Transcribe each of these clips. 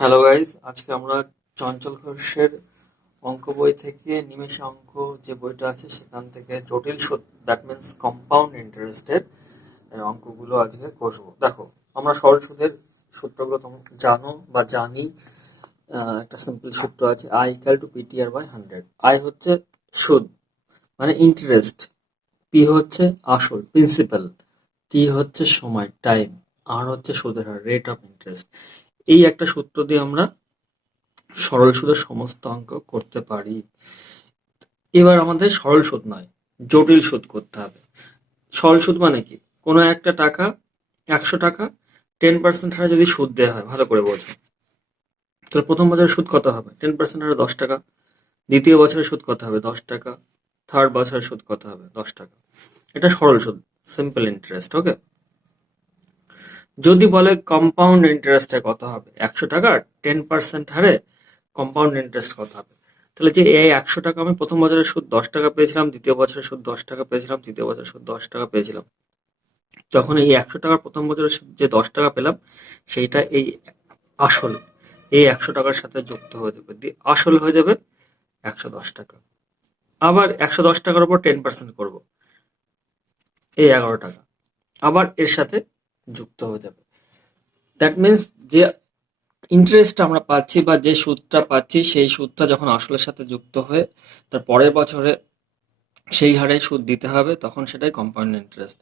Hello guys, আজকে আমরা চঞ্চল ঘোষের অঙ্ক বই থেকে নিমেষ অঙ্ক যে বইটা আছে সেখান থেকে জটিল সুদ, দ্যাট মিন্স কম্পাউন্ড ইন্টারেস্টের অঙ্কগুলো আজকে কষবো। দেখো, আমরা সরল সুদের সূত্রগুলো তোমরা জানো বা জানি। একটা সিম্পল সূত্র আছে, I equal to PTR by 100। I হচ্ছে সুদ মানে ইন্টারেস্ট, পি হচ্ছে আসল প্রিন্সিপাল, টি হচ্ছে সময় টাইম, আর হচ্ছে সুদের হার রেট অফ ইন্টারেস্ট। এই একটা সূত্র দিয়ে আমরা সরল সুদের সমস্ত অঙ্ক করতে পারি। এবার আমাদের সরল সুদ নয়, জটিল সুদ করতে হবে। সরল সুদ মানে কি? কোনো একটা টাকা, 100 টাকা 10% হারে যদি সুদ দেওয়া হয়, ভালো করে বোঝো। তাহলে প্রথম বছরের সুদ কত হবে? 10% হারে 10 টাকা। দ্বিতীয় বছরের সুদ কত হবে? 10 টাকা। থার্ড বছরের সুদ কত হবে? 10 টাকা। এটা সরল সুদ, সিম্পল ইন্টারেস্ট। ওকে। যদি বলে কম্পাউন্ড ইন্টারেস্টে কত হবে, 100 টাকার 10% হারে কম্পাউন্ড ইন্টারেস্ট কত হবে? তাহলে যে এই 100 টাকা আমি প্রথম বছরের সুদ 10 টাকা পেয়েছিলাম, দ্বিতীয় বছরের সুদ 10 টাকা পেয়েছিলাম, তৃতীয় বছরের সুদ 10 টাকা পেয়েছিলাম, যখন এই 100 টাকার প্রথম বছরের সুদ যে 10 টাকা পেলাম, সেইটা এই আসল এই 100 টাকার সাথে যুক্ত হয়ে যাবে, দিয়ে আসল হয়ে যাবে 110 টাকা। আবার 110 টাকার উপর 10% করবো, এই 11 টাকা আবার এর সাথে যুক্ত হয়ে যাবে। দ্যাট মিনস যে ইন্টারেস্ট আমরা পাচ্ছি বা যে সুদটা পাচ্ছি, সেই সুদটা যখন আসলের সাথে যুক্ত হয়ে তার পরের বছরে সেই হারে সুদ দিতে হবে, তখন সেটাই কম্পাউন্ড ইন্টারেস্ট।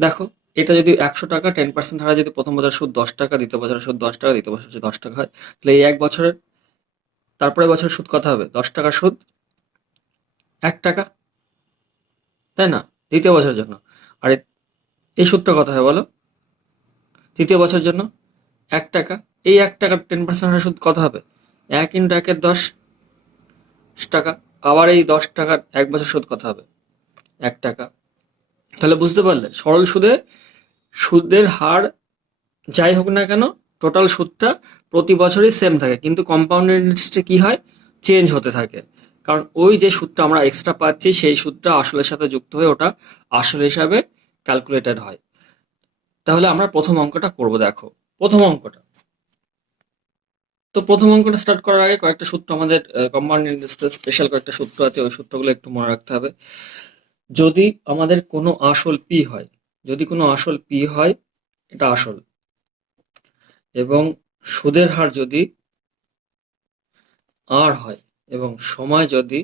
দেখো, এটা যদি 100 টাকা 10% হারে যদি প্রথম বছর সুদ 10 টাকা, দ্বিতীয় বছরের সুদ 10 টাকা, দ্বিতীয় বছর সুদ 10 টাকা হয়, তাহলে এই এক বছরের তারপরে বছরের সুদ কত হবে? 10 টাকার সুদ 1 টাকা, তাই না? দ্বিতীয় বছরের জন্য। আর এই সুদটা কত হয় বলো? তৃতীয় বছরের জন্য 1 টাকা। এই 1 টাকার 10% হারে সুদ কত হবে? 1 × 1 = 10 টাকা। আবার এই 10 টাকার এক বছর সুদ কত হবে? 1 টাকা। তাহলে বুঝতে পারলে, সরল সুদে সুদের হার যাই হোক না কেন, টোটাল সুদটা প্রতি বছরই সেম থাকে, কিন্তু কম্পাউন্ড ইন্টারেস্টে কি হয়? চেঞ্জ হতে থাকে। কারণ ওই যে সুদটা আমরা এক্সট্রা পাচ্ছি, সেই সুদটা আসলের সাথে যুক্ত হয়ে ওটা আসল হিসাবে ক্যালকুলেটেড হয়। তাহলে আমরা প্রথম অঙ্কটা করব। দেখো, প্রথম অঙ্কটা, তো প্রথম অঙ্কটা স্টার্ট করার আগে কয়েকটা সূত্র আমাদের কম্পাউন্ড ইন্টারেস্টের স্পেশাল কয়েকটা সূত্র আছে, ওই সূত্রগুলো একটু মনে রাখতে হবে। যদি আমাদের কোনো আসল পি হয়, যদি কোনো আসল পি হয়, এটা আসল, এবং সুদের হার যদি আর হয়, এবং সময় যদি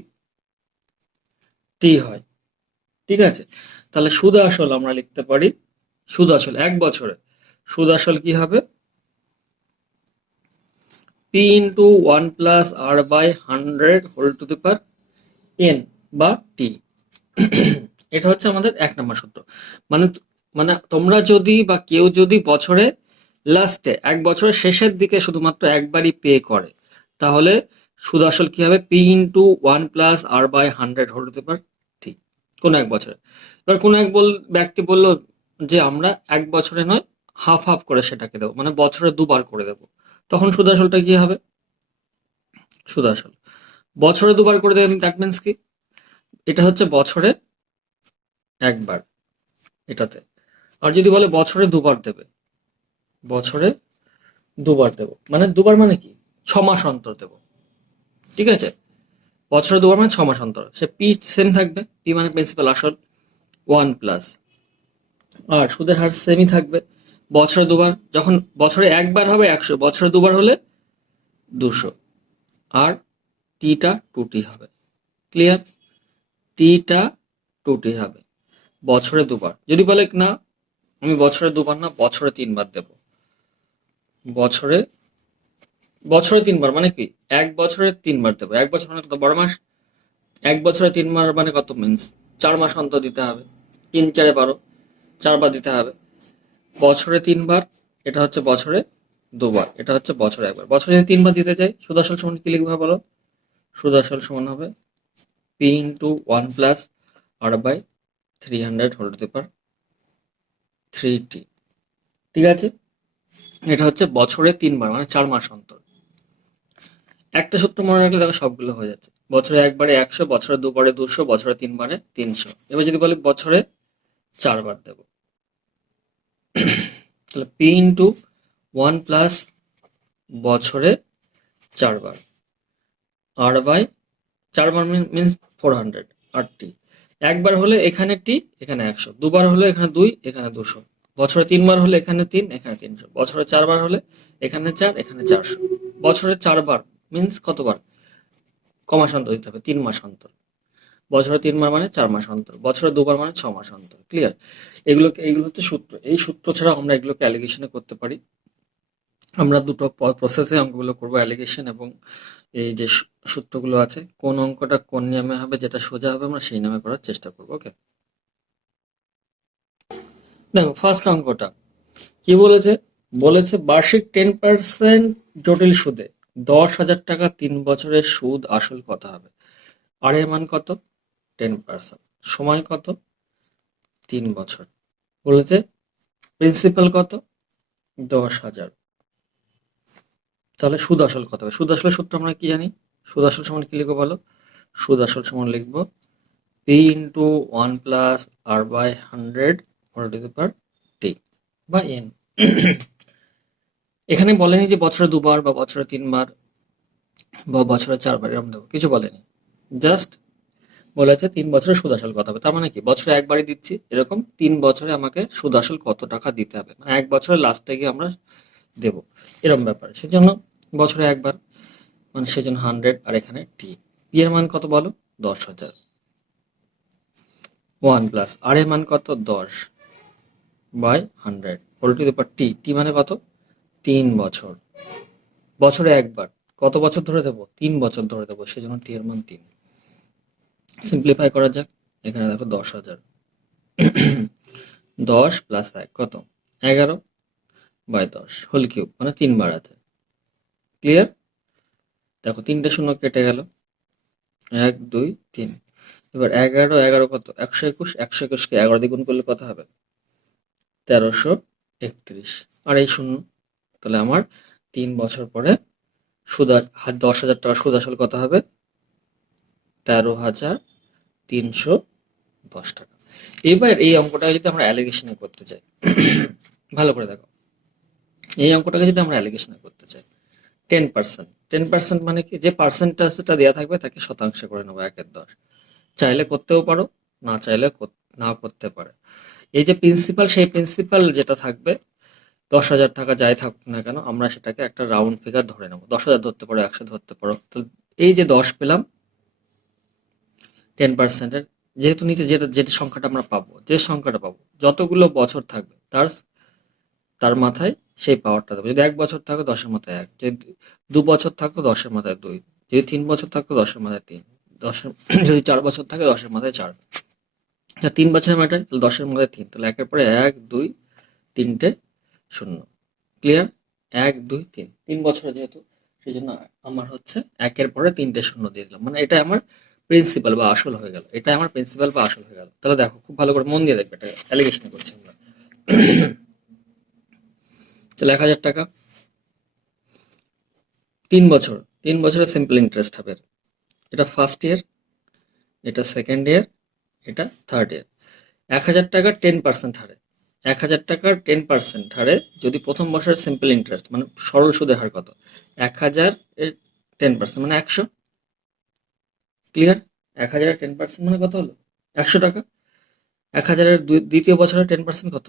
টি হয়, ঠিক আছে? তাহলে সুদ আসল আমরা লিখতে পারি, সুদ আসল এক বছরে সুদ আসল কি হবে? P into 1 + r/100 whole to the power n বা টি। এটা হচ্ছে আমাদের 1 নম্বর সূত্র। মানে মানে তোমরা যদি বা কেউ যদি বছরে লাস্টে, এক বছরের শেষের দিকে শুধুমাত্র একবারই পে করে, তাহলে সুদ আসল কি হবে? P into 1 + r/100 whole to the power T, কোন এক বছরে। এবার কোন এক ব্যক্তি বলল যে আমরা এক বছরে নয়, হাফ হাফ করে সেটাকে দেবো, মানে বছরে দুবার করে দেবো, তখন সুদ আসলটা কি হবে? সুদ আসল বছরে দুবার করে দেবেন, দ্যাট মিনস কি? এটা হচ্ছে বছরে একবার এটাতে। আর যদি বলে বছরে দুবার দেবে, বছরে দুবার দেবো, মানে দুবার মানে কি? 6 মাস অন্তর দেবো, ঠিক আছে? বছরে দুবার মানে 6 মাস অন্তর, সে পি সেম থাকবে, পি মানে প্রিন্সিপাল আসল 1+, আর সুদের হার সেমই থাকবে। বছরে দুবার, যখন বছরে একবার হবে 100, বছরে দুবার হলে 200, আর টিটা 2t হবে। ক্লিয়ার? টিটা 2t হবে বছরে দুবার। যদি বলে না, আমি বছরে দুবার না, বছরে 3বার দেব, বছরে বছরে 3বার মানে কি? এক বছরে 3বার দেবো। এক বছর মানে কত? 12 মাস। এক বছরে 3বার মানে কত? মিনস 4 মাস অন্তর দিতে হবে। 3×4 = 12, 4বার দিতে হবে। বছরে 3বার, এটা হচ্ছে বছরে দুবার, এটা হচ্ছে বছরে একবার। বছরে যদি 3বার দিতে চাই, সুদ আসল সমান কি লিখবো বলো? সুদ আসল সমান হবে P into 1 + r/300 whole to the power 3t। ঠিক আছে? এটা হচ্ছে বছরে 3বার মানে 4 মাস অন্তর। একটা সূত্র মনে রাখলে দেখো সবগুলো হয়ে যাচ্ছে। বছরে একবারে 100, বছরে দুবারে 200, বছরে 3বারে 300। এবার যদি বলে বছরে 4বার দেবো, তাহলে পি ইন্টু 1 + বছরে 4 বার, আর বাই 4 বার মিনস 400, আর টি। একবার হলে এখানে টি, এখানে 100, দুবার হলে এখানে 2, এখানে 200, বছরে 3 বার হলে এখানে 3, এখানে 300, বছরে 4 বার হলে এখানে 4, এখানে 400। বছরে 4 বার মিনস কতবার? কমাস অন্তর দিতে হবে, 3 মাস অন্তর। বছরে 3 বার মানে 4 মাস অন্তর, বছরে 2 বার মানে 6 মাস অন্তর। ক্লিয়ার? এইগুলো হচ্ছে সূত্র। এই সূত্র ছাড়া আমরা এগুলোকে অ্যালিগেশনে করতে পারি। আমরা দুটো প্রসেসে অঙ্কগুলো করবো, অ্যালিগেশন এবং এই যে সূত্রগুলো আছে, কোন অঙ্কটা কোন নিয়মে হবে, যেটা সোজা হবে আমরা সেই নামে করার চেষ্টা করবো। ওকে, দেখো ফার্স্ট অঙ্কটা কি বলেছে। বলেছে বার্ষিক 10% জটিল সুদে 10,000 টাকা 3 বছরের সুদ আসল কত হবে? আর এর মান কত? 10%। সময় কত? 3 বছর। বলেছে প্রিন্সিপাল কত? 10,000। তাহলে সুদ আসল কত হবে? সুদ আসলের সূত্র আমরা কি জানি? সুদ আসল সমান কি লিখবো বলো? সুদ আসল সমান লিখবো P into 1 plus R by 100 whole to the power T বা এন। এখানে বলেনি যে বছরে 2 বার বা বছরে 3 বার বা বছরে 4 বার এরকম দেবো, কিছু বলেনি। জাস্ট বলেছে 3 বছরে সুদ আসল কত হবে। তার মানে কি, বছরে একবারই দিচ্ছি, এরকম 3 বছরে আমাকে সুদ আসল কত টাকা দিতে হবে, মানে 1 বছরের লাস্টে গিয়ে আমরা দেব, এরকম ব্যাপার। সেজন্য বছরে একবার, মানে সেজন্য 100, আর এখানে টি। পি এর মান কত বলো? 10,000। 1 প্লাস আর এর মান কত? 10 by 100 whole to the power টি। টি মানে কত? 3 বছর। বছরে একবার, কত বছর ধরে দেবো? 3 বছর ধরে দেবো, সেজন্য টি এর মান 3। সিম্পলিফাই করা যাক। এখানে দেখো 10,000, 10 প্লাস 1 কত? 11 বাই 10 হোল কিউব, মানে 3 বার আছে। ক্লিয়ার? দেখো 3টে শূন্য কেটে গেল, 1 2 3। এবার 11 11 কত? 121, 121কে 11 দিয়ে গুণ করলে কত হবে? 1331। আর এই শূন্য, তাহলে আমার 3 বছর পরে সুদ 10,000 টাকা সুদ আসল কত হবে? 13,310 টাকা। এবার এই অঙ্কটা যদি আমরা অ্যালিগেশনে করতে চাই, ভালো করে দেখো, এই অঙ্কটাকে যদি আমরা অ্যালিগেশনে করতে চাই, 10%, 10% মানে কি, যে পার্সেন্টেজটা দেওয়া থাকবে তাকে শতাংশে করে নেবো, 1/10। চাইলে করতেও পারো, না চাইলে নাও করতে পারে। এই যে প্রিন্সিপাল, সেই প্রিন্সিপাল যেটা থাকবে, 10,000 টাকা যাই থাকুক না কেন, আমরা সেটাকে একটা রাউন্ড ফিগার ধরে নেবো। 10,000 ধরতে পারো, 100 ধরতে পারো। তো এই যে 10 পেলাম 10%-এর, যেহেতু নিচে যেটা যেটা সংখ্যাটা আমরা পাবো, যে সংখ্যাটা পাবো, যতগুলো বছর থাকবে তার তার মাথায় সেই পাওয়ারটা দেবো। যদি 1 বছর থাকো 10-এর মাথায় 1, যদি 2 বছর থাকো 10-এর মাথায় 2, যদি 3 বছর থাকো 10-এর মাথায় 3, 10-এর যদি 4 বছর থাকে 10-এর মাথায় 4, 3 বছরের মাথায় তাহলে 10-এর মাথায় 3, তাহলে 1-এর পরে 1 2 3টে শূন্য। ক্লিয়ার? 1 2 3, 3 বছরে যেহেতু, সেই জন্য আমার হচ্ছে 1-এর পরে 3টে শূন্য দিয়ে দিলাম, মানে এটা আমার প্রিন্সিপাল বা আসল হয়ে গেল। এটা আমার প্রিন্সিপাল বা আসল হয়ে গেল। তাহলে দেখো, খুব ভালো করে মন দিয়ে দেখবে, এটা অ্যালিগেশন করছি আমরা। তাহলে 1,000 টাকা 3 বছর, 3 বছরে সিম্পল ইন্টারেস্ট হবে। এটা ফার্স্ট ইয়ার, এটা সেকেন্ড ইয়ার, এটা থার্ড ইয়ার। 1,000 টাকার 10% হারে, 1,000 টাকার 10% হারে যদি প্রথম বছরের সিম্পল ইন্টারেস্ট, মানে সরল সুদের হার কত? 1,000 এর 10% মানে 100। ক্লিয়ার? 1,000 এর 10% মানে কত হলো? 100 টাকা। 1,000 এর দ্বিতীয় বছরের 10% কত?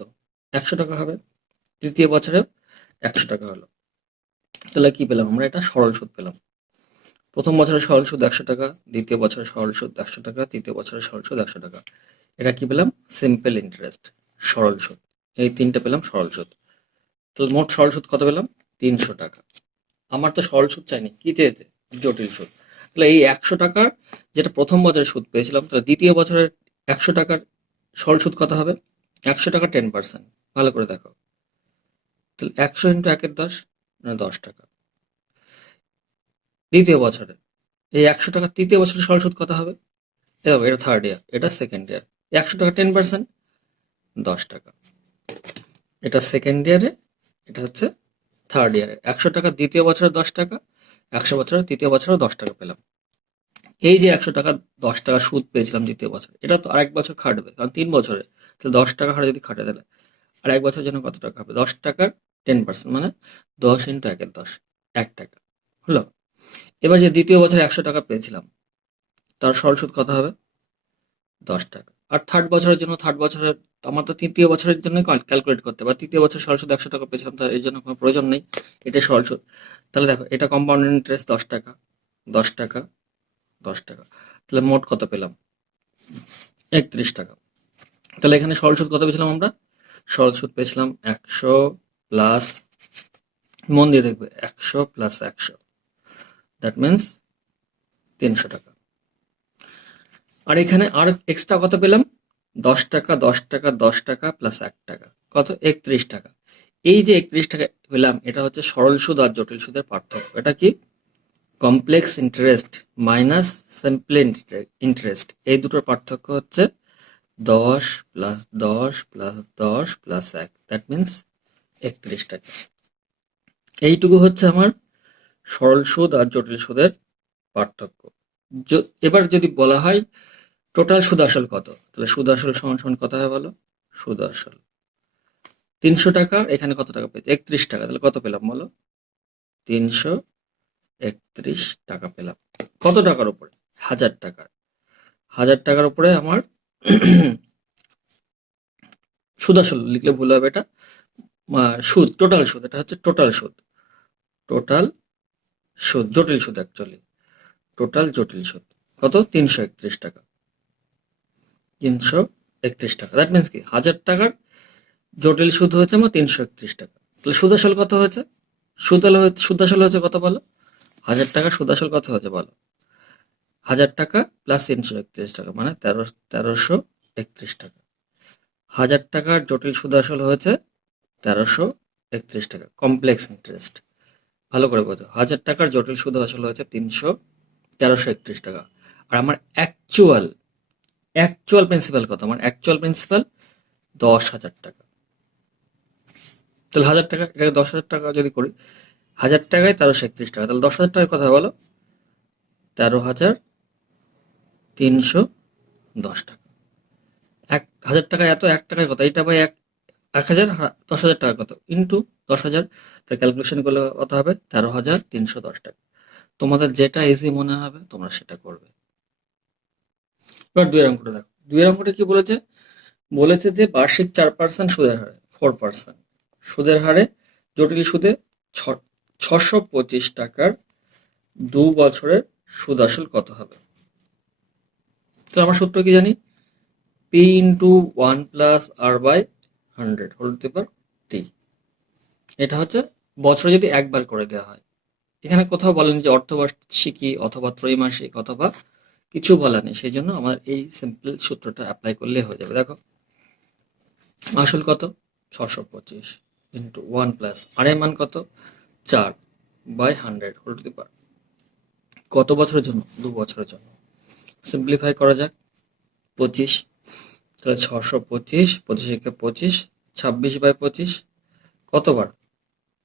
100 টাকা হবে। তৃতীয় বছরে 100 টাকা হলো। তাহলে কি পেলাম আমরা? এটা সরল সুদ পেলাম। প্রথম বছরের সরল সুদ 100 টাকা, দ্বিতীয় বছরের সরল সুদ 100 টাকা, তৃতীয় বছরের সরল সুদ 100 টাকা। এটা কি পেলাম? সিম্পল ইন্টারেস্ট, সরল সুদ। এই তিনটা পেলাম সরল সুদ। তাহলে মোট সরল সুদ কত পেলাম? 300 টাকা। আমার তো সরল সুদ চাইনি, কি চেয়েছে? জটিল সুদ। তাহলে এই 100 টাকার যেটা প্রথম বছরের সুদ পেয়েছিলাম, তাহলে দ্বিতীয় বছরের 100 টাকার সরল সুদ কত হবে? 100 টাকা 10%। ভালো করে দেখো, তাহলে 100 ইন্টু 1/10 মানে 10 টাকা। দ্বিতীয় বছরে এই 100 টাকা তৃতীয় বছরের সরল সুদ কত হবে? এটা থার্ড ইয়ার, এটা সেকেন্ড ইয়ার। 100 টাকা 10% 10 টাকা। এটা সেকেন্ড ইয়ারে, এটা হচ্ছে থার্ড ইয়ারে। 100 টাকা দ্বিতীয় বছরে 10 টাকা, 100 বছরের তৃতীয় বছরেও 10 টাকা পেলাম। এই যে 100 টাকা 10 টাকা সুদ পেয়েছিলাম দ্বিতীয় বছর, এটা তো আরেক বছর খাটবে, কারণ 3 বছরে। তাহলে 10 টাকা হারে যদি খাটে, তাহলে আর এক বছরের জন্য কত টাকা হবে? 10 টাকার 10% মানে 10 ইন্টু 1/10। 1 টাকা হলো। এবার যে দ্বিতীয় বছরে 100 টাকা পেয়েছিলাম, তার সরল সুদ কত হবে? 10 টাকা। আর থার্ড বছরের জন্য, থার্ড বছরের আমার তো তৃতীয় বছরের জন্য ক্যালকুলেট করতে, বা তৃতীয় বছর সরল সুদ 100 টাকা পেয়েছিলাম, তার এর জন্য কোনো প্রয়োজন নেই, এটা সরল সুদ। তাহলে দেখো, এটা কম্পাউন্ড ইন্টারেস্ট 10 টাকা, 10 টাকা, 10 টাকা, তাহলে মোট কত পেলাম? 31 টাকা। তাহলে এখানে সরল সুদ কত পেয়েছিলাম আমরা? সরল সুদ পেয়েছিলাম 100 প্লাস, মন দিয়ে দেখবে, 100 প্লাস 100, দ্যাট মিনস 300 টাকা। আর এখানে আর এক্সট্রা কত পেলাম? 10 টাকা, 10 টাকা, 10 টাকা প্লাস 1 টাকা, কত? 31 টাকা। এই যে 31 টাকা পেলাম, এটা হচ্ছে সরল সুদ আর জটিল সুদের পার্থক্য। এটা কি? Complex interest minus simple interest, এই দুটোর পার্থক্য হচ্ছে 10 plus 10 plus 10 plus 1, that means 31 টাকা। এইটুকু হচ্ছে আমার সরল সুদ আর জটিল সুদের পার্থক্য। এবার যদি বলা হয় টোটাল সুদ আসল কত, তাহলে সুদ আসল সমান সমান কত হয় বলো? সুদ আসল 300 টাকা, এখানে কত টাকা পেয়েছে? 31 টাকা, তাহলে কত পেলাম বলো? 331 টাকা পেলাম। কত টাকার উপরে? 1000 টাকার। 1000 টাকার উপরে আমার সুদ আসল লিখলে ভুল হবে, এটা সুদ, টোটাল সুদ, এটা হচ্ছে টোটাল সুদ, টোটাল সুদ, জটিল সুদ অ্যাকচুয়ালি, টোটাল জটিল সুদ কত? 331 টাকা, 331 টাকা। দ্যাট মিনস কি, 1000 টাকার জটিল সুদ হয়েছে আমার 331 টাকা। তাহলে সুদ আসল কত হয়েছে? সুদ আসল হয়েছে কত বলো? 1000 টাকার সুদ আসল কত হয়েছে বলো? 1000 টাকা প্লাস 331 টাকা, মানে 1331 টাকা। 1000 টাকার জটিল সুদ আসল হয়েছে 1331 টাকা, কমপ্লেক্স ইন্টারেস্ট। ভালো করে বোঝো, 1000 টাকার জটিল সুদ আসল হয়েছে 1331 টাকা। আর আমার অ্যাকচুয়াল প্রিন্সিপাল কত? আমার অ্যাকচুয়াল প্রিন্সিপাল 10,000 টাকা। তাহলে 1000 টাকা, এটাকে 10,000 টাকা যদি করি, 1000 টাকায় 1331 টাকা, তাহলে 10,000 টাকার কথা বলো? 13,310 টাকা। 1,000 টাকা এত, 1 টাকায় কত? এইটা বাই 1,000, 10,000 টাকা কত? ইন্টু 10,000, তাই ক্যালকুলেশন করলে কত হবে? 13,310 টাকা। তোমাদের যেটা ইজি মনে হবে তোমরা সেটা করবে। এবার দুই অঙ্কটা দেখো, দুই অঙ্কটা কি বলেছে? বলেছে যে বার্ষিক 4% সুদের হারে, 4% সুদের হারে জটিল সুদে 625 টাকার 2 বছরের সুদ আসল কত হবে? তো আমার সূত্র কি জানি? P into 1 plus R by 100 whole to the power T. এটা হচ্ছে বছরে যদি একবার করে দেওয়া হয়। এখানে কোথাও বলেনি যে অর্ধবার্ষিকী অথবা ত্রৈমাসিক অথবা কিছু বলা নেই, সেই জন্য আমার এই সিম্পল সূত্রটা অ্যাপ্লাই করলে হয়ে যাবে। দেখো, আসল কত? 625 ইন্টু 1 প্লাস আর এর মান কত? 4 বাই 100 হোল টু দি পাওয়ার, কত বছরের জন্য? 2 বছরের জন্য। সিম্পলিফাই করা যাক, 25, তাহলে 625, 25 একে 25, 26 বাই 25, কতবার?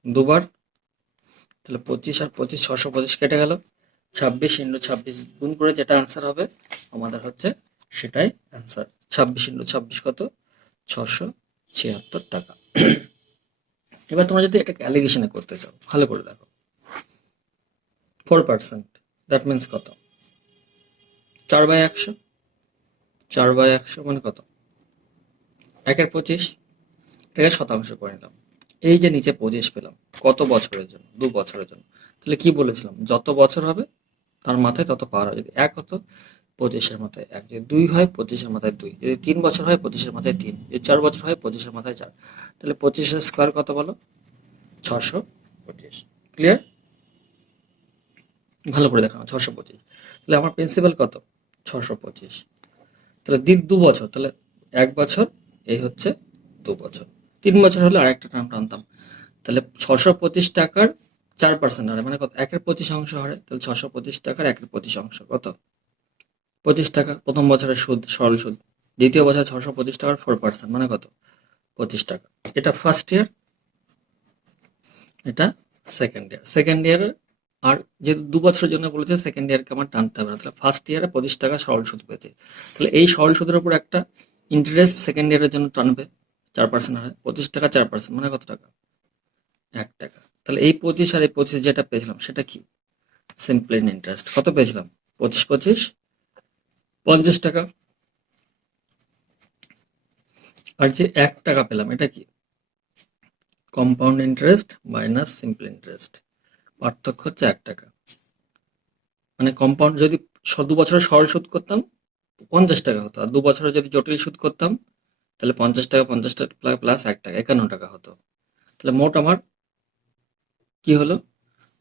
2বার। তাহলে 25 আর 25, 625 কেটে গেল, 26 ইন্টু 26 গুণ করে যেটা অ্যান্সার হবে আমাদের হচ্ছে সেটাই অ্যান্সার। 26 ইন্টু 26 কত? 676 টাকা। এবার তোমরা যদি এটাকে অ্যালিগেশনে করতে চাও, ভালো করে দেখো, 4%, দ্যাট মিনস কত? 4/100, 4/100 মানে কত? 1/25, এটাকে শতাংশ করে নিলাম। এই যে নিচে 25 পেলাম, কত বছরের জন্য? 2 বছরের জন্য। তাহলে কি বলেছিলাম? যত বছর হবে তার মাথায় তত পাওয়ার হয়। যদি 1 হতো, 25-এর মাথায় 1, যদি 2 হয় 25-এর মাথায় 2, যদি 3 বছর হয় 25-এর মাথায় 3, যদি 4 বছর হয় 25-এর মাথায় 4। তাহলে 25-এর স্কোয়ার কত বলো? 625। ক্লিয়ার? ভালো করে দেখানো, 625। তাহলে আমার প্রিন্সিপাল কত? 625। তাহলে 2 বছর, তাহলে 1 বছর, এই হচ্ছে 2 বছর। 3 বছর হলে আরেকটা টার্ম টানতাম। তাহলে 625 টাকার 4% হারে, মানে কত? 1/25 অংশ হারে। তাহলে 625 টাকার 1/25 অংশ কত? 25 টাকা। প্রথম বছরের সুদ, সরল সুদ। দ্বিতীয় বছর 625 টাকার 4%, মানে কত? 25 টাকা। এটা ফার্স্ট ইয়ার, এটা সেকেন্ড ইয়ার। সেকেন্ড ইয়ার, আর যেহেতু 2 বছরের জন্য বলেছে, সেকেন্ড ইয়ারকে আমার টানতে হবে না। তাহলে ফার্স্ট ইয়ারে 25 টাকা সরল সুদ পেয়েছে। তাহলে এই সরল সুদের উপর একটা ইন্টারেস্ট সেকেন্ড ইয়ারের জন্য টানবে 4% হারে। 25 টাকা 4%, মানে কত টাকা? 1 টাকা। তাহলে এই 25 আর এই 25 যেটা পেয়েছিলাম সেটা কি? Simple interest. কত পেয়েছিলাম? 25 25 50 টাকা। আর যে 1 টাকা পেলাম এটা কি? Compound interest minus simple interest. পার্থক্য হচ্ছে 1 টাকা। মানে কম্পাউন্ড যদি 2 বছরের সরল সুদ করতাম 50 টাকা হতো, আর 2 বছরে যদি জটিল সুদ করতাম তাহলে 50 টাকা 50 টাকা প্লাস 1 টাকা 51 টাকা হতো। তাহলে মোট আমার কি হলো?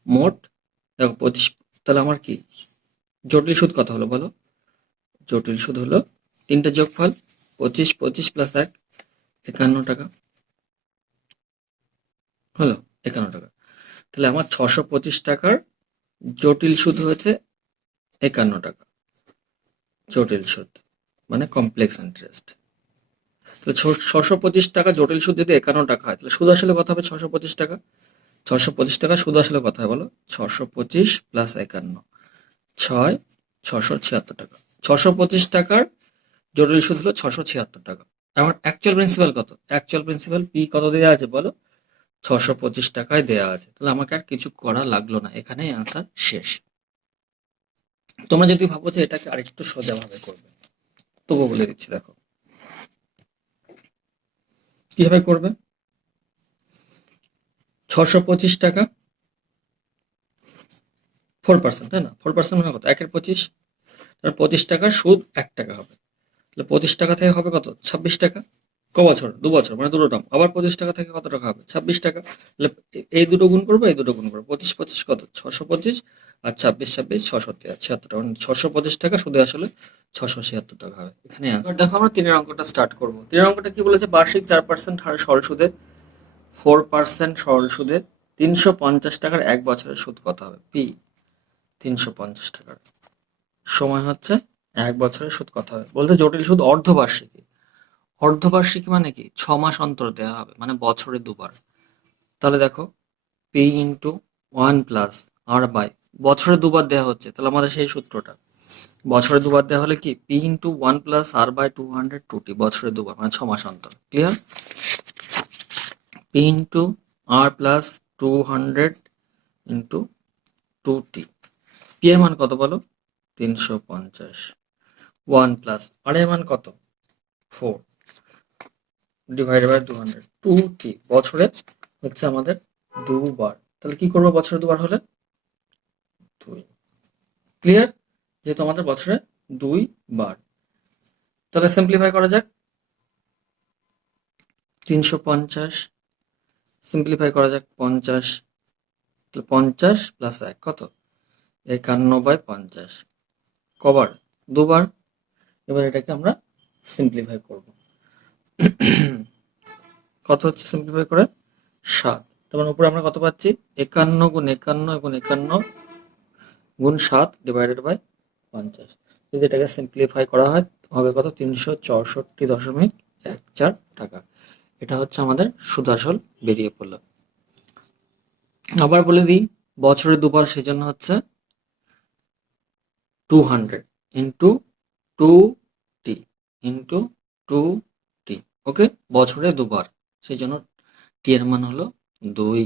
মোট দেখো 25, তাহলে আমার কি জটিল সুদ কত হলো বলো? জটিল সুদ হলো তিনটে যোগফল 25 25 প্লাস 1 51 টাকা হলো, 51 টাকা। তাহলে আমার 625 টাকার জটিল সুদ হয়েছে 51 টাকা। জটিল সুদ মানে কমপ্লেক্স ইন্টারেস্ট। তাহলে 625 টাকা জটিল সুদ যদি 51 টাকা হয় তাহলে সুদ আসলে কত হবে? 625 টাকা। 625 টাকা সুদ আসলে কত হয় বলো? 625 প্লাস 51 6 676 টাকা। 625 টাকার জটিল সুদ হলো 676 টাকা। আমার অ্যাকচুয়াল প্রিন্সিপাল কত? অ্যাকচুয়াল প্রিন্সিপাল পি কত দেওয়া আছে বলো? 625 টাকায় দেওয়া আছে। তাহলে আমাকে আর কিছু করা লাগলো না, এখানেই আনসার শেষ। তোমরা যদি ভাবো যে এটাকে আরেকটু সোজা ভাবে করবে, তবু বলে দিচ্ছি, দেখো কিভাবে করবে। 625 টাকা 4%, তাই না? 4% মানে কত? 1-এর 25, তাহলে 25 টাকার সুদ 1 টাকা হবে। তাহলে 25 টাকা থেকে হবে কত? 26 টাকা। ক বছর? 2 বছর, মানে দুটো টার্ম। আবার 25 টাকা থেকে কত টাকা হবে? 26 টাকা। তাহলে এই দুটো গুণ করবো, এই দুটো গুণ করবো। 25 25 কত? 625, আর 26 26 676 টাকা। মানে 625 টাকা সুদে আসলে 676 টাকা হবে। এখানে এবার দেখো আমরা 3-এর অঙ্কটা স্টার্ট করবো। 3-এর অঙ্কটা কি বলেছে? বার্ষিক 4% হারে সরল সুদে 4% সরল সুদে 350 টাকার 1 বছরের সুদ কত হবে? পি 350 টাকার সময় হচ্ছে 1 বছরের সুদ কত হবে? বলতে জটিল সুদ অর্ধবার্ষিকী। অর্ধবার্ষিকী মানে কি? 6 মাস অন্তর দেওয়া হবে, মানে বছরে দুবার। তাহলে দেখো P into 1 plus R by বছরে দুবার দেওয়া হচ্ছে, তাহলে আমাদের সেই সূত্রটা বছরে দুবার দেওয়া হলে কি? P into 1 plus R by 200 2t বছরে দুবার, মানে 6 মাস অন্তর। Clear? P into R plus 200 into 2t। P এর মান কত বলো? 350। 1 প্লাস আর এর মান কত? 4 ডিভাইডেড বাই 200 2t বছরে হচ্ছে আমাদের দুবার। তাহলে কি করবো বছরে দুবার হলে? 2। ক্লিয়ার? যেহেতু আমাদের বছরে 2 বার, তাহলে সিম্পলিফাই করা যাক। 350 সিম্পলিফাই করা যাক 50, তাহলে 50 প্লাস 1 কত? 51/50। কবার? দুবার। এবার এটাকে আমরা সিম্পলিফাই করব। কত হচ্ছে সিম্পলিফাই করে? 7। তার মানে উপরে আমরা কত পাচ্ছি? 51 গুণ 51 গুণ 51 গুণ 7 ডিভাইডেড বাই 50। যদি এটাকে সিম্পলিফাই করা হয় হবে কত? 364.14 টাকা। এটা হচ্ছে আমাদের সুদ আসল বেরিয়ে পড়লো। আবার বলে দিই, বছরে দুবার, সেজন্য হচ্ছে 200 ইন্টু 2t ইন্টু 2t। ওকে, বছরে দুবার, সেই জন্য টি এর মান হলো 2।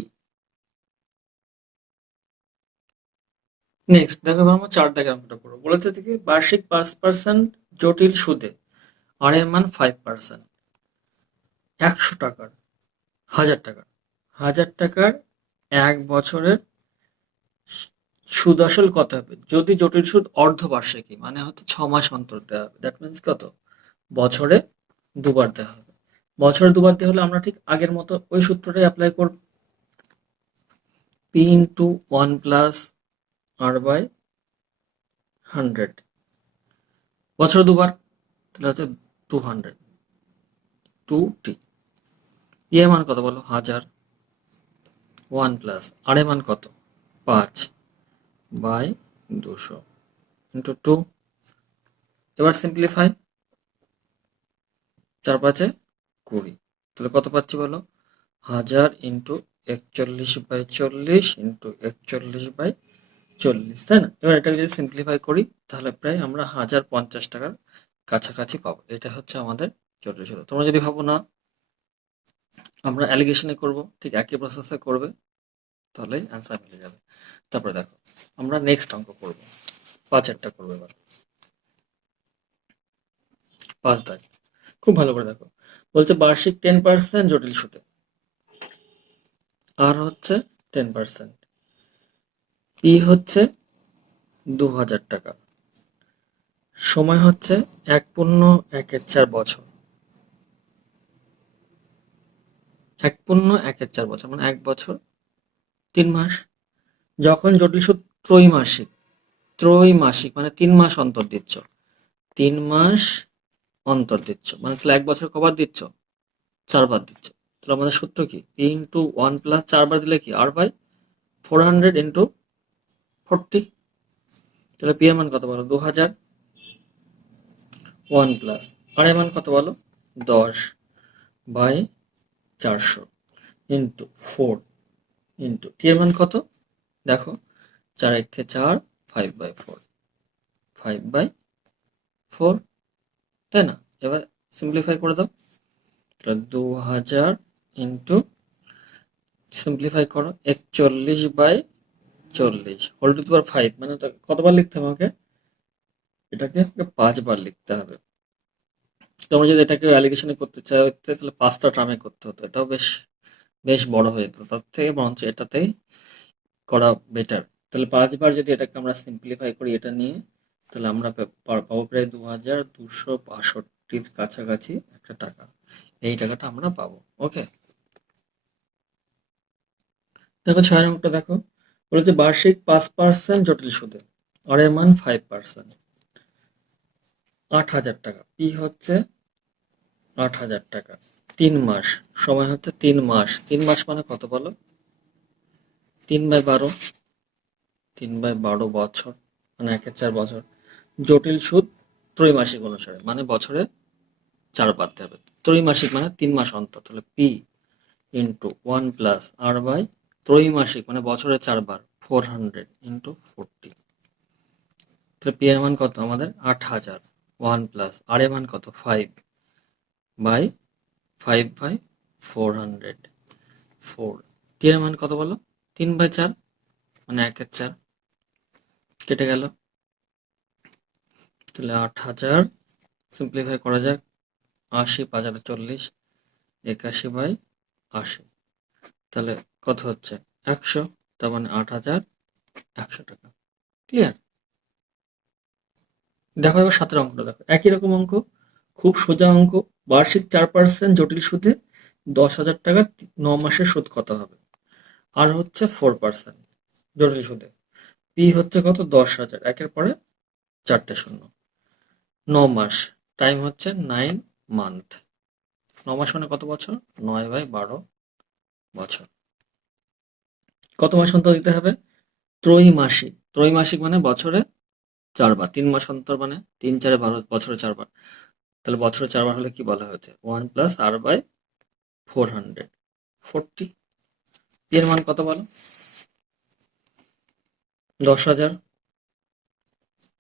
নেক্সট দেখো, এবার আমরা 4 দাগের অঙ্কটা করবো। বলেছে থেকে বার্ষিক 5% জটিল সুদে আর এর মান 5%। 100 টাকার 1000 টাকার 1000 টাকার 1 বছরের সুদ আসল কত হবে? যদি জটিল সুদ অর্ধবার্ষিকী, মানে হচ্ছে 6 মাস অন্তর দেওয়া হবে। দ্যাট মিনস কত? বছরে দুবার দেওয়া হবে। বছরে দুবার দেওয়া হলে আমরা ঠিক আগের মতো ওই সূত্রটাই অ্যাপ্লাই করব। P into 1 plus R by 100 বছরে দুবার, তাহলে হচ্ছে 200 2t। ই এর মান কত বলো? 1000। 1 প্লাস আর এর মান কত? 5 বাই 200 ইন্টু 2। এবার সিম্পলিফাই, 4 5 20। তাহলে কত পাচ্ছি বলো? 1000 ইন্টু 41/40 ইন্টু 41/40, তাই না? এবার এটাকে যদি সিম্পলিফাই করি তাহলে প্রায় আমরা 1050 টাকার কাছাকাছি পাবো। এটা হচ্ছে আমাদের জটিল সুদ। তোমরা যদি ভাবো না আমরা অ্যালিগেশনে করব, ঠিক একই প্রসেসে করবে। তাহলে অ্যান্সার মিলে যাবে। তারপরে দেখো আমরা নেক্সট অঙ্ক করব, 5-এরটা করবো এবার। 5 দাগ, খুব ভালো করে দেখো। বলছে বার্ষিক 10% জটিল সুদে, আর হচ্ছে 10%, পি হচ্ছে 2000 টাকা, সময় হচ্ছে 1.14 বছর। 1.14 বছর মানে 1 বছর 3 মাস। যখন জটিল সুদ ত্রৈমাসিক, ত্রৈমাসিক মানে 3 মাস অন্তর দিচ্ছ, 3 মাস অন্তর দিচ্ছ, মানে তাহলে 1 বছর কবার দিচ্ছ, 4 বার দিচ্ছ। তাহলে আমাদের সূত্র কি, পি ইন্টু 1 প্লাস 4 বার দিলে কি, আর বাই 400 ইন্টু 40। তাহলে পি এর মান কত বলো, 2000, 1 প্লাস আর এর মান কত বলো, 10 বাই 400 ইন্টু 4 ইন্টু টি এর মান কত, দেখো 4 একে 4, 5/4, 5/4, তাই না? এবার সিম্পলিফাই করে দাও। তাহলে 2000 ইন্টু, সিম্পলিফাই করো, 41/40 হোল টু দি পাওয়ার 5, মানে কতবার লিখতে হবে আমাকে, এটাকে 5 বার লিখতে হবে। তোমরা যদি এটাকে অ্যালিগেশনে করতে চাও তাহলে 5টা টার্মে করতে হতো, এটাও বেশ বেশ বড় হয়ে যেত, তার থেকে বরঞ্চ এটাতেই করা বেটার। তাহলে 5 বার যদি এটাকে আমরা সিম্পলিফাই করি এটা নিয়ে, তাহলে আমরা পাবো প্রায় 2262 কাছাকাছি একটা টাকা। এই টাকাটা আমরা পাবো। ওকে, দেখো 6 নম্বরটা দেখো, বলেছে বার্ষিক 5% জটিল সুদে, আর এর মান 5%, 8000 টাকা, পি হচ্ছে 8000 টাকা, 3 মাস, সময় হচ্ছে 3 মাস। 3 মাস মানে কত বলো, 3/12, 3/12 বছর, মানে 1/4 বছর। জটিল সুদ ত্রৈমাসিক অনুসারে, মানে বছরে 4 বার দিতে হবে। ত্রৈমাসিক মানে 3 মাস অন্তর, তাহলে P into 1 plus R by ত্রৈমাসিক মানে বছরে 4 বার, 400 ইন্টু 40। তাহলে পি এর মান কত আমাদের, 8000, 1 প্লাস আর এর মান কত, 5/400, 4। টি এর মান কত বলো, 3/4, মানে 1/4, কেটে গেল। তাহলে 8000 সিম্পলিফাই করা যাক, 80 5 আর 40, 81/80, তাহলে কত হচ্ছে 100, তার মানে 8100 টাকা। ক্লিয়ার? দেখো এবার 7 অঙ্কটা দেখো, একই রকম অঙ্ক, খুব সোজা অঙ্ক। বার্ষিক 4% জটিল সুদে 10,000 টাকা 9 মাসের সুদ কত হবে, আর হচ্ছে 4% জটিল সুদে, পি হচ্ছে কত, 10,000, একের পরে 4টে শূন্য, 9 মাস, টাইম হচ্ছে 9 মান্থ। 9 মাস মানে কত বছর, 9/12 বছর। কত মাস অন্তর দিতে হবে, ত্রৈমাসিক, ত্রৈমাসিক মানে বছরে 4 বার, 3 মাস অন্তর মানে 3 4 12, বছরে 4 বার। তাহলে বছরে 4 বার হলে কি বলা হয়েছে, 1 প্লাস আর বাই 400, 40। এর মান কত বলো, 10,000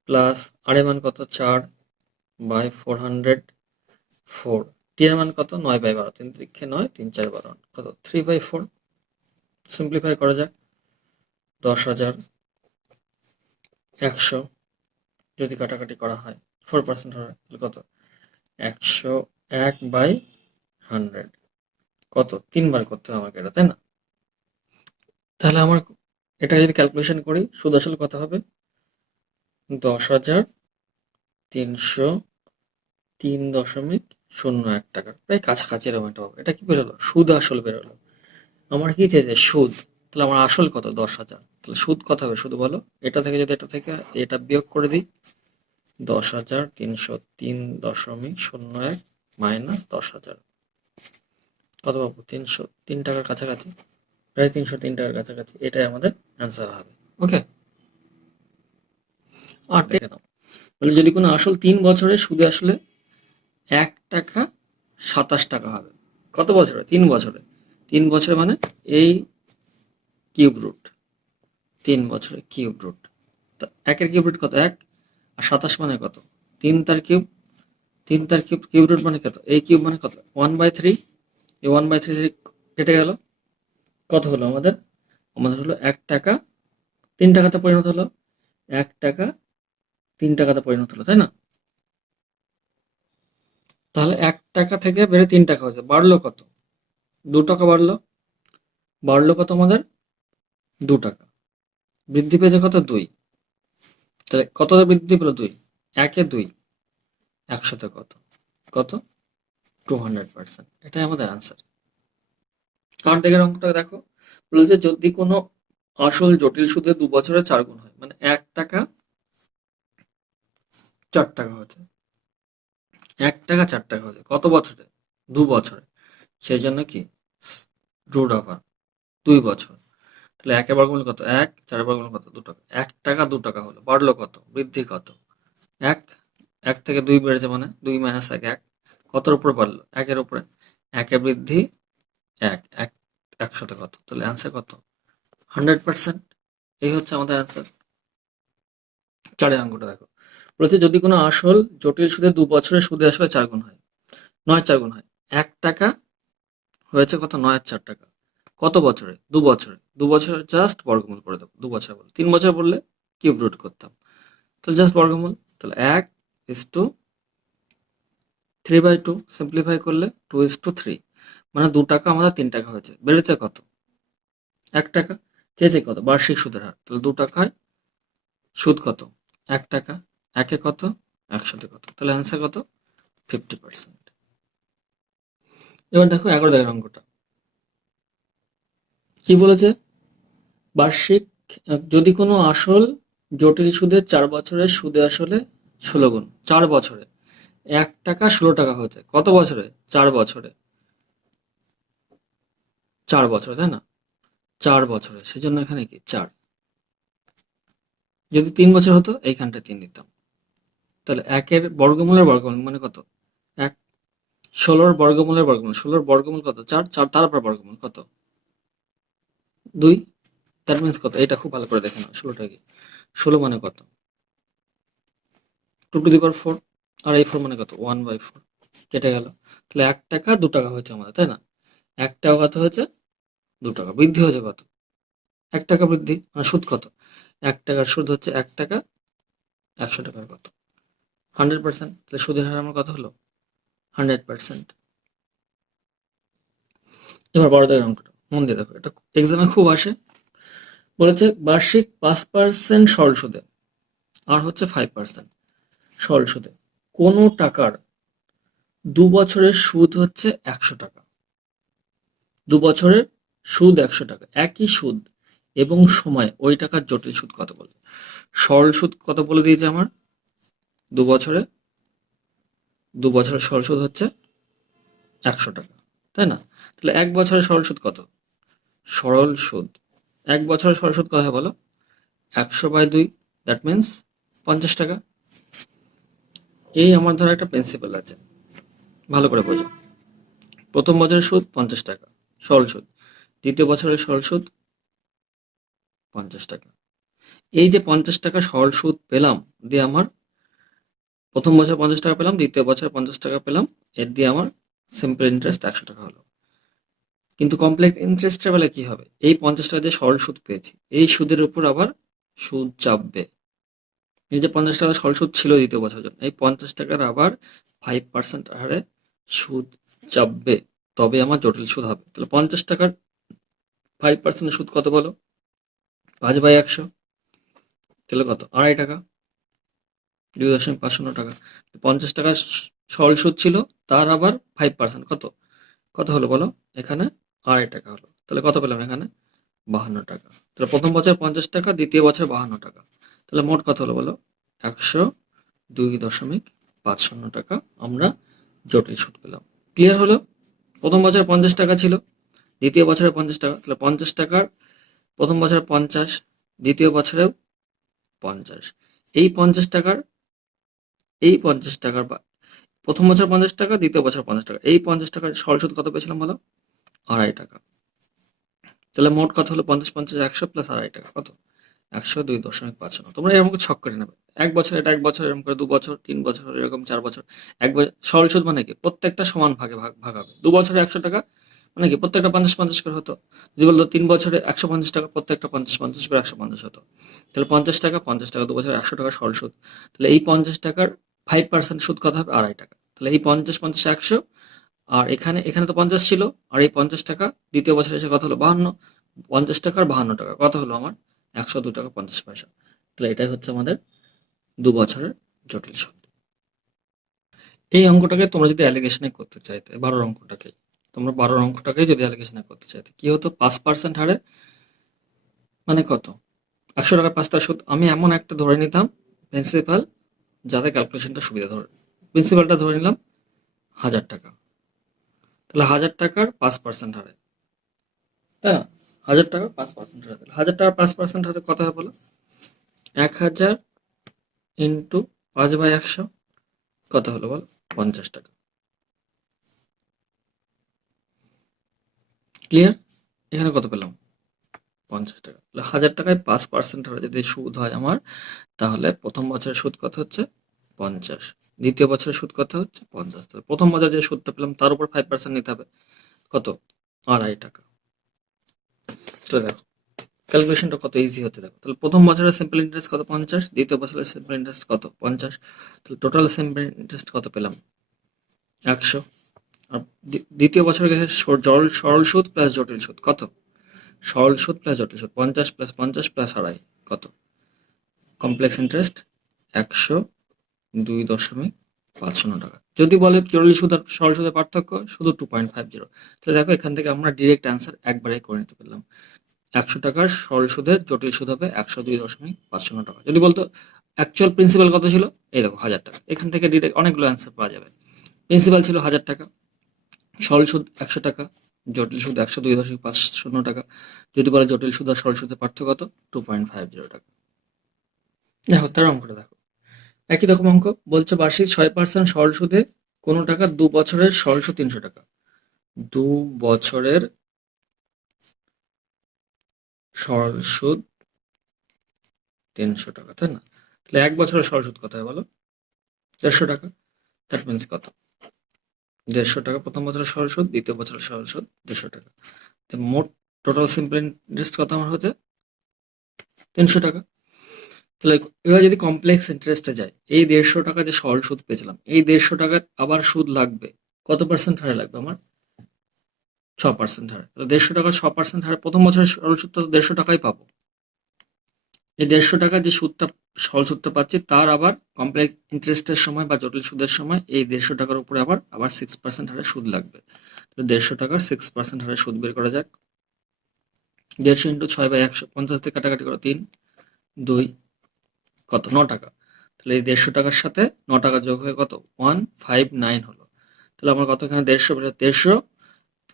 প্লাস আর এর মান কত, 4/400, 4। টি এর মান কত, 9/12, 3 3 9, 3 4 12, কত, 3/4। সিম্পলিফাই করা যাক, 10,000, 100 যদি কাটাকাটি করা হয় 4% হবে, তাহলে কত, 101/100, কত, 3 বার করতে হবে আমাকে এটা, তাই না? তাহলে আমার এটা যদি ক্যালকুলেশন করি, সুদ আসল কত হবে, 10,303.01 টাকা, প্রায় কাছাকাছি এরকম একটা পাবো। এটা কি বেরোলো, সুদ আসল বেরোলো। আমার কি চেয়েছে, সুদ, তাহলে আমার আসল কত, 10,000, তাহলে সুদ কত হবে শুধু বলো। এটা থেকে যদি এটা থেকে এটা বিয়োগ করে দিই, 10,303.01 মাইনাস 10,000, কত পাবো, 303 টাকার কাছাকাছি, প্রায় 303 টাকার কাছাকাছি। এটাই আমাদের অ্যান্সার হবে। ওকে, আর দেখে নাও, বলে যদি কোনো আসল 3 বছরে সুদে আসলে 1 টাকা 27 টাকা হবে, কত বছরে, 3 বছরে। 3 বছরে মানে এই কিউব রুট, 3 বছরে কিউব রুট, একের কিউব রুট কত, 1, আর 27 মানে কত, 3 তার কিউব, 3 তার কিউব, কিউব রুট মানে কত, এই কিউব মানে কত, 1/3, এই 1/3 কেটে গেল, কত হলো আমাদের, আমাদের হলো 1 টাকা 3 টাকাতে পরিণত হলো, 1 টাকা 3 টাকাতে পরিণত হলো, তাই না? তাহলে 1 টাকা থেকে বেড়ে 3 টাকা হয়েছে, বাড়লো কত? 2 টাকা বাড়লো। বাড়লো কত আমাদের? 2 টাকা। বৃদ্ধি পেয়েছে কত? 2। তাহলে কত বৃদ্ধি পেলো? 2। 1 এ 2, 100-তে কত? কত? 200%। এটাই আমাদের আনসার। কার দিকের অঙ্কটা দেখো, বলেছে যদি কোনো আসল জটিল সুদে 2 বছরে 4 গুণ হয়, মানে 1 টাকা 4 টাকা হচ্ছে, 1 টাকা 4 টাকা হচ্ছে কত বছরে? 2 বছরে। সেই জন্য কি রুট ওভার 2 বছর। তাহলে 1 এর বর্গমূল কত? 1, 4 এর বর্গমূল কত? 2 টাকা। 1 টাকা 2 টাকা হলো, বাড়লো কত? বৃদ্ধি কত? 1। 1 থেকে 2 বেড়েছে মানে 2 মাইনাস 1, 1। কতর উপরে বাড়লো? 1 এর উপরে। 1 এর বৃদ্ধি 1, 1 100-তে কত? তাহলে অ্যান্সার কত? 100%। এই হচ্ছে আমাদের অ্যান্সার। 4 এর অঙ্কটা দেখো, বলছে যদি কোনো আসল জটিল সুদে 2 বছরে সুদে আসলে 4 গুণ হয়, 9 4 গুণ হয়, 1 টাকা হয়েছে কত? 9 আর 4 টাকা। কত বছরে? 2 বছরে। 2 বছরে জাস্ট বর্গমূল করে দেবো। 2 বছর বলে 3 বছর বললে কিউব রুট করতাম। তাহলে জাস্ট বর্গমূল। তাহলে 1 is to 3/2, সিম্পলিফাই করলে 2 is to 3, মানে 2 টাকা আমাদের 3 টাকা হয়েছে। বেড়েছে কত? 1 টাকা। চেয়েছে কত? বার্ষিক সুদের হার। তাহলে 2 টাকায় সুদ কত? 1 টাকা। 1 এ কত? 100-তে কত? তাহলে অ্যান্সার কত? 50%। এবার দেখো 11 দাগের অঙ্কটা কি বলেছে, বার্ষিক যদি কোনো আসল জটিল সুদে 4 বছরের সুদে আসলে 16 গুণ, 4 বছরে 1 টাকা 16 টাকা হয়েছে কত বছরে? 4 বছরে। 4 বছর, তাই না? 4 বছরে, সেজন্য এখানে কি 4। যদি 3 বছর হতো এইখানটা 3 দিতাম। তাহলে 1 এর বর্গমূলের বর্গমূল মানে কত? 1। 16 বর্গমূলের বর্গমূল, 16 বর্গমূল কত? 4, 4 তার উপর বর্গমূল কত? 2। দ্যাট মিন্স কত? এটা খুব ভালো করে দেখে নাও, 16টা কি? 16 মানে কত? 2 টু দি পাওয়ার 4। আর এই 4 মানে কত? 1/4। কেটে গেল। তাহলে 1 টাকা 2 টাকা হয়েছে আমাদের, তাই না? 1 টাকা কত হয়েছে? 2 টাকা। বৃদ্ধি হয়েছে কত? 1 টাকা বৃদ্ধি। মানে সুদ কত? 1 টাকার সুদ হচ্ছে 1 টাকা 100 টাকার কত? 100%। তাহলে সুদের হার আমার কত হলো? 100%। এবার বড় দাগের অঙ্কটা মন দিয়ে দেখো, এটা এক্সামে খুব আসে। বলেছে বার্ষিক 5% সরল সুদে আর হচ্ছে 5% সরল সুদে কোনো টাকার 2 বছরের সুদ হচ্ছে 100 টাকা। 2 বছরের সুদ 100 টাকা। একই সুদ এবং সময় ওই টাকার জটিল সুদ কত বলে? সরল সুদ কত বলে দিয়েছে আমার? 2 বছরে 2 বছরের সরল সুদ হচ্ছে 100 টাকা, তাই না? তাহলে 1 বছরের সরল সুদ কত? সরল সুদ 1 বছরের সরল সুদ কত হয় বলো? 100/2, দ্যাট মিন্স 50 টাকা। এই আমার ধরো একটা প্রিন্সিপাল আছে, ভালো করে বোঝো। প্রথম বছরের সুদ 50 টাকা সরল সুদ, দ্বিতীয় বছরের সরল সুদ 50 টাকা। এই যে 50 টাকা সরল সুদ পেলাম, দিয়ে আমার প্রথম বছর 50 টাকা পেলাম, দ্বিতীয় বছর 50 টাকা পেলাম, এর দিয়ে আমার সিম্পল ইন্টারেস্ট 100 টাকা হলো। কিন্তু কমপ্লেক্স ইন্টারেস্টের বেলায় কি হবে? এই 50 টাকা যে সরল সুদ পেয়েছি, এই সুদের উপর আবার সুদ চাপবে। এই যে 50 টাকা সরল সুদ ছিল দ্বিতীয় বছরের জন্য, এই 50 টাকার আবার 5% হারে সুদ চাপবে, তবে আমার জটিল সুদ হবে। তাহলে 50 টাকার 5% সুদ কত বলো? 5/100। তাহলে কত? 2.5 টাকা, 2.50 টাকা। 50 টাকা সরল সুদ ছিল, তার আবার 5% কত? কত হলো বলো? এখানে 2.5 টাকা হলো। তাহলে কত পেলাম এখানে? 52 টাকা। তাহলে প্রথম বছর 50 টাকা, দ্বিতীয় বছর 52 টাকা। তাহলে মোট কত হলো বলো? 102.50 টাকা আমরা জটিল সুদ পেলাম। ক্লিয়ার হলো? প্রথম বছর 50 টাকা ছিল, দ্বিতীয় বছরে 50 টাকা। তাহলে 50 টাকার প্রথম বছরে 50, দ্বিতীয় বছরেও 50। এই 50 টাকার এই 50 টাকার প্রথম বছর 50 টাকা, দ্বিতীয় বছর 50 টাকা। এই 50 টাকার সরল সুদ কত পেয়েছিলাম বলো? 2.5 টাকা। তাহলে মোট কত হলো? 50 50 100 প্লাস 2.5 টাকা কত? 102.50। তোমরা এরকম ছক করে নেবে। 1 বছর এটা 1 বছর, এরকম করে 2 বছর, 3 বছর, এরকম 4 বছর। 1 বছর সরল সুদ মানে কি? প্রত্যেকটা সমান ভাগে ভাগ হবে। 2 বছরে 100 টাকা, মানে কি প্রত্যেকটা 50-50 করে হতো। যদি বলতো 3 বছরে 150 টাকা, প্রত্যেকটা 50-50 করে 150 হতো। তাহলে 50 টাকা 2 বছরে 100 টাকা সরল সুদ। তাহলে এই 50 টাকার 5% সুদ কত হবে? 2.5 টাকা। তাহলে এই 50 100, আর এখানে এখানে তো 50 ছিল, আর এই 50 টাকা দ্বিতীয় বছরে এসে কত হলো? 52। 50 টাকা আর 52 টাকা কত হলো আমার? 102 টাকা 50 পয়সা। তাহলে এটাই হচ্ছে আমাদের 2 বছরের জটিল সুদ। এই অঙ্কটাকে তোমরা যদি অ্যালিগেশনে করতে চাইতে, 12 অঙ্কটাকে তোমরা 12 অঙ্কটাকে যদি অ্যালিগেশনে করতে চাইতে, কি হতো? 5% হারে মানে কত? 100 টাকা 5 টাকা সুদ। আমি এমন একটা ধরে নিতাম প্রিন্সিপাল, যাতে ক্যালকুলেশনটা সুবিধা ধরে। প্রিন্সিপালটা ধরে নিলাম 1000 টাকা। তাহলে 1000 টাকার 5% হারে, তাই না? 1000 টাকার 5% হারে, তাহলে 1000 টাকার 5% হারে কত হবে বলো? 1000 ইন্টু 5/100 কত হলো বল? 50 টাকা। ক্লিয়ার? এখানে কত পেলাম? 50 টাকা। তাহলে 1000 টাকায় 5% হারে যদি সুদ হয় আমার, তাহলে প্রথম বছরের সুদ কত হচ্ছে? 50। দ্বিতীয় বছরের সুদ কত হচ্ছে? 50। তাহলে প্রথম বছরে যে সুদটা পেলাম তার উপর 5% নিতে হবে, কত? 2.5 টাকা। তো দেখো ক্যালকুলেশনটা কত ইজি হতে, দেখো। তাহলে প্রথম বছরের সিম্পল ইন্টারেস্ট কত? 50। দ্বিতীয় বছরের সিম্পল ইন্টারেস্ট কত? 50। তাহলে টোটাল সিম্পল ইন্টারেস্ট কত পেলাম? 100। আর দ্বিতীয় বছরে গেছে সরল সুদ প্লাস জটিল সুদ কত? সরল সুদ প্লাস জটিল সুদ 50 প্লাস 50 প্লাস 2.5 কত? কমপ্লেক্স ইন্টারেস্ট 102.50 টাকা। যদি বলে জটিল সুদ আর সরল সুদের পার্থক্য, শুধু 2.50। তাহলে দেখো এখান থেকে আমরা ডিরেক্ট অ্যান্সার একবারে করে নিতে পারলাম। 100 টাকার সরল সুদের জটিল সুদ হবে 102.50 টাকা। যদি বলতো অ্যাকচুয়াল প্রিন্সিপাল কত ছিল, এই দেখো 1000 টাকা। এখান থেকে ডিরেক্ট অনেকগুলো অ্যান্সার পাওয়া যাবে। প্রিন্সিপাল ছিল 1000 টাকা, সরল সুদ 100 টাকা, জটিল সুদ 102.50 টাকা। যদি বলে জটিল সুদ আর সরল সুদের পার্থক্য কত? 2.50 টাকা। দেখো তার অঙ্কটা দেখো, একই রকম অঙ্ক বলছে বার্ষিক 6% সরল সুদে কোনো টাকা 2 বছরের সরল সুদ 300 টাকা। 2 বছরের সরল সুদ 300 টাকা, তাই না? তাহলে 1 বছরের সরল সুদ কত হয় বলো? 150 টাকা। দ্যাট মিনস কত? 150 টাকা প্রথম বছরের সরল সুদ, দ্বিতীয় বছরের সরল সুদ 150 টাকা। তো মোট টোটাল সিম্পল ইন্টারেস্ট কত আমার হচ্ছে? 300 টাকা। তাহলে এবার যদি কমপ্লেক্স ইন্টারেস্টে যায়, এই 150 টাকা যে সরল সুদ পেয়েছিলাম, এই 150 টাকার আবার সুদ লাগবে কত পার্সেন্ট হারে লাগবে আমার? 6% হারে। তাহলে 150 টাকা 6% হারে প্রথম বছরের সরল সুদটা তো 150 টাকাই পাবো। এই 150 টাকা যে সুদটা সরল সুদটা পাচ্ছি, তার আবার কমপ্লেক্স ইন্টারেস্টের সময় বা জটিল সুদের সময় এই 150 টাকার উপরে আবার 6% হারে সুদ লাগবে। তো 150 টাকার 6% হারে সুদ বের করা যাক। 150 ইন্টু 6/100, 50 থেকে কাটাকাটি করো 3, 2 কত? 9 টাকা। তাহলে এই 150 টাকার সাথে 9 টাকা যোগ হয়ে কত? 159 হলো। তাহলে আমার কত এখানে? 150 150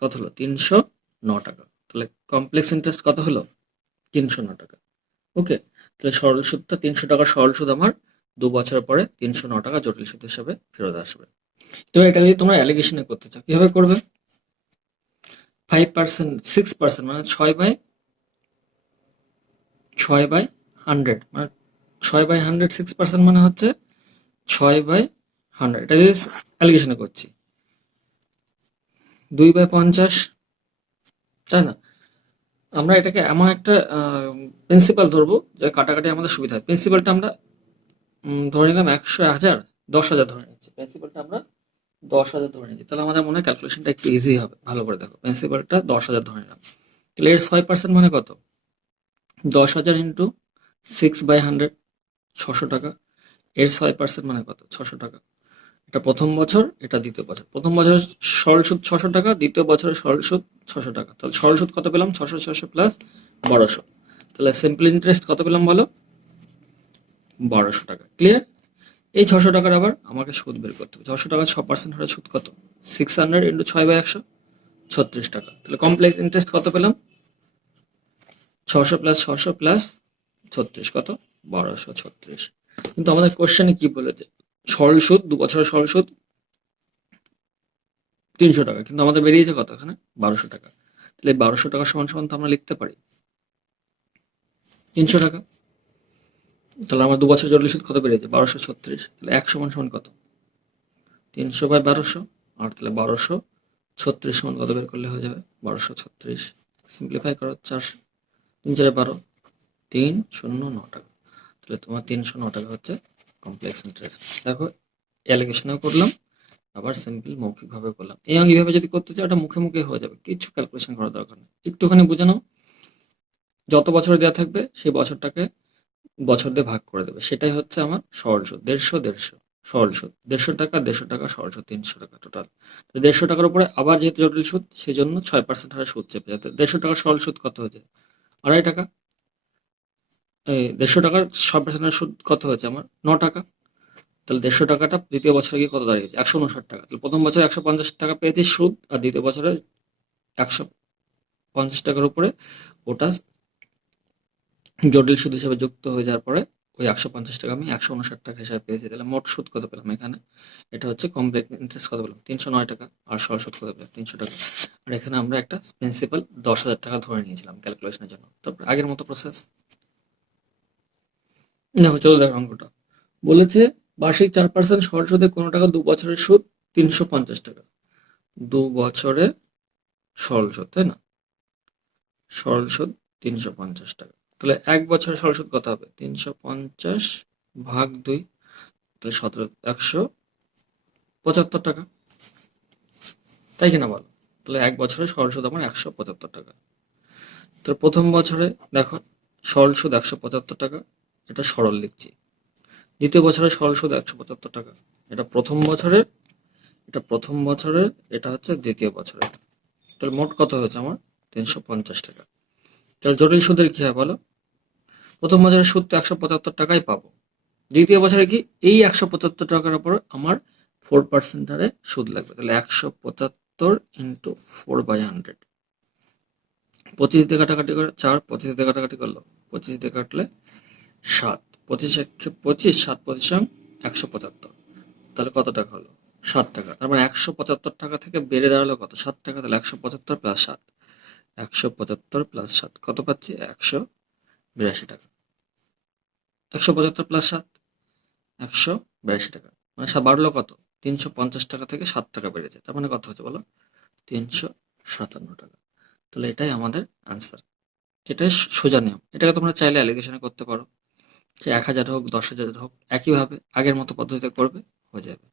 কত হলো? 309 টাকা। তাহলে কমপ্লেক্স ইন্টারেস্ট কত হলো? 309 টাকা। ওকে। তাহলে সরল সুদটা 300 টাকা সরল সুদ আমার 2 বছর পরে 309 টাকা জটিল সুদ হিসাবে ফেরত আসবে। এবার এটা যদি তোমরা অ্যালিগেশনে করতে চাও, কিভাবে করবে? 5% 6% মানে 6/100, মানে 6/100 6% মানে হচ্ছে 6/100। এটা যদি অ্যালিগেশনে করছি 2/50, তাই না? আমরা এটাকে এমন একটা প্রিন্সিপাল ধরবো যে কাটাকাটি আমাদের সুবিধা হয়। প্রিন্সিপালটা আমরা ধরে নিলাম 100, 1000, 10,000 ধরে নিচ্ছি। প্রিন্সিপালটা আমরা 10,000 ধরে নিচ্ছি। তাহলে আমাদের মনে হয় ক্যালকুলেশনটা একটু ইজি হবে। ভালো করে দেখো, প্রিন্সিপালটা 10,000 ধরে নিলাম। তাহলে এর 6% মানে কত? 10,000 ইন্টু 6/100, 600 টাকা। এর 6% মানে কত? 600 টাকা। এটা প্রথম বছর, এটা দ্বিতীয় বছর। প্রথম বছরের সরল সুদ 600 টাকা, দ্বিতীয় বছরের সরল সুদ 600 টাকা। তাহলে সরল সুদ কত পেলাম? 600 600 প্লাস 1200। তাহলে সিম্পল ইন্টারেস্ট কত পেলাম বলো? 1200 টাকা। ক্লিয়ার? এই 600 টাকার আবার আমাকে সুদ বের করতে হবে। 600 টাকা 6% হারে সুদ কত? 600 ইন্টু 6/100, 36 টাকা। তাহলে কমপ্লেক্স ইন্টারেস্ট কত পেলাম? 600 প্লাস 600 প্লাস 36 কত? 1236। কিন্তু আমাদের কোশ্চেনে কি বলেছে? সরল সুদ 2 বছরের সরল সুদ 300 টাকা, কিন্তু আমাদের বেরিয়েছে কত এখানে? 1200 টাকা। তাহলে 1200 টাকা সমান সমান তো আমরা লিখতে পারি 300 টাকা। তাহলে আমার 2 বছর জটিল সুদ কত বেরিয়েছে? 1236। তাহলে 1 সমান সমান কত? 300/1200। আর তাহলে 1200 36 সমান কত বের করলে হয়ে যাবে 1236। সিম্পলিফাই করো, 4 3 4 12, 309 টাকা। তাহলে তোমার 309 টাকা হচ্ছে কমপ্লেক্স ইন্টারেস্ট। দেখো অ্যালিগেশনও করলাম, আবার সিম্পল মৌখিকভাবে করলাম। এই এইভাবে যদি করতে চাও এটা মুখে মুখে হয়ে যাবে, কিছু ক্যালকুলেশন করার দরকার নেই। একটুখানি বুঝে নাও, যত বছরে দেওয়া থাকবে সেই বছরটাকে বছর দিয়ে ভাগ করে দেবে, সেটাই হচ্ছে আমার সরল সুদ। 150 সরল সুদ 150 টাকা, 150 টাকা সরল সুদ 300 টাকা টোটাল। 150 টাকার উপরে আবার যেহেতু জটিল সুদ, সেই জন্য 6% হারে সুদ চেপে যাতে 150 টাকার সরল সুদ কত হয়েছে 2.5 টাকা। এই 150 টাকার 6% সুদ কত হয়েছে আমার 9 টাকা। তাহলে 150 টাকাটা দ্বিতীয় বছরে গিয়ে কত দাঁড়িয়েছে 159 টাকা। তাহলে প্রথম বছরে 150 টাকা পেয়েছি সুদ, আর দ্বিতীয় বছরে 150 টাকার উপরে ওটা জটিল সুদ হিসেবে যুক্ত হয়ে যাওয়ার পরে ওই 150 টাকা আমি 159 টাকা হিসাবে পেয়েছি। তাহলে মোট সুদ কত পেলাম এখানে, এটা হচ্ছে কমপ্লেক্স ইন্টারেস্ট কত পেলাম 309 টাকা, আর সরল সুদ কত পেলাম 300 টাকা। আর এখানে আমরা একটা প্রিন্সিপাল 10,000 টাকা ধরে নিয়েছিলাম ক্যালকুলেশনের জন্য। তারপর আগের মতো প্রসেস। দেখো চলো দেখো অঙ্কটা বলেছে বার্ষিক 4% সরল সুদে কোনো টাকা 2 বছরের সুদ 350 টাকা। 2 বছরে সরল সুদ, তাই না? সরল সুদ 350 টাকা। তাহলে 1 বছরের সরল সুদ কত হবে 350 ভাগ 2, তাহলে 175 টাকা, তাই কিনা বলো? তাহলে 1 বছরের সরল সুদ আমার 175 টাকা। তো প্রথম বছরে দেখো সরল সুদ 175 টাকা, এটা সরল লিখছি। দ্বিতীয় বছরের সরল সুদ 175 টাকা, এটা প্রথম বছরের, এটা প্রথম বছরের, এটা হচ্ছে দ্বিতীয় বছরের। তাহলে মোট কত হয়েছে আমার 350 টাকা। তাহলে জটিল সুদের কি হয় বলো, প্রথম বছরের সুদ তো 175 টাকাই পাবো, দ্বিতীয় বছরে কি এই 175 টাকার উপর আমার 4% হারে সুদ লাগবে। তাহলে 175 ইন্টু 4/100, 25 দিয়ে কাটাকাটি করে 4, 25 দিয়ে কাটাকাটি করলো 25 দিয়ে কাটলে 7, 25 25, 7 25 175, তাহলে কত টাকা হলো 7 টাকা। তার মানে 175 টাকা থেকে বেড়ে দাঁড়ালো কত 7 টাকা। তাহলে 175 প্লাস 7, 175 প্লাস 7 কত পাচ্ছি 182 টাকা। 175 প্লাস 7 182 টাকা, মানে বাড়লো কত 350 টাকা থেকে 7 টাকা বেড়েছে। তার মানে কত হচ্ছে বলো 357 টাকা। তাহলে এটাই আমাদের আনসার। এটাই সোজা নিয়ম। এটাকে তোমরা চাইলে অ্যালিগেশনে করতে পারো, সে 1000 হোক 10,000 হোক একইভাবে আগের মতো পদ্ধতিতে করবে, হয়ে যাবে।